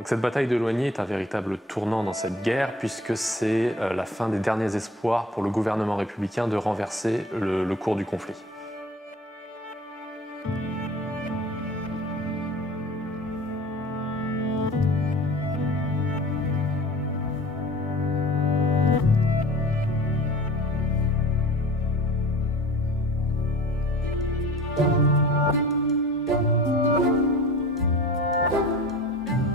Donc cette bataille de Loigny est un véritable tournant dans cette guerre puisque c'est la fin des derniers espoirs pour le gouvernement républicain de renverser le cours du conflit.